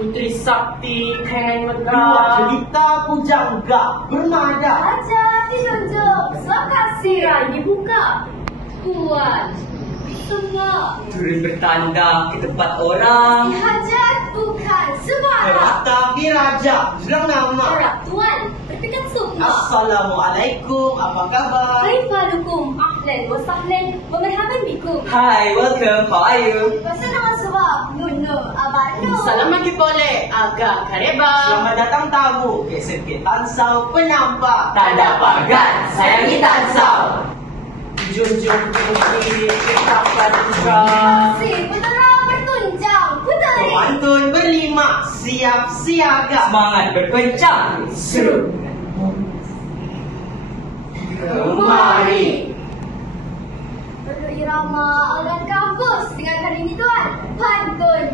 Putri Sakti Kang Dua Megah. cerita pujangga bermada. Raja ditunjuk, lokasi dibuka. Tuan semua. Turun bertanda ke tempat orang. Hajat bukan sembarang. Permata Biraja bilang nama. Harap tuan berpegang sumpah. Assalamualaikum, apa kabar? Kaifalukum, ahlan wa sahlan wa marhaban bikum. Hi, welcome. How are you? Bahasa nama sebab Nunu Abano. Salamat kipole agak kareba. Selamat datang tamu ke Serkit Tansau Penampak. Tanda pagar, sayangi Tansau. Junjung tinggi ketapan juga. Si putera bertunjang puteri. Pemantun berlima siap siaga. Semangat berpencang. Seru. Kemari. Perlu irama alat kampus dengan hari ini tuan. Pantun.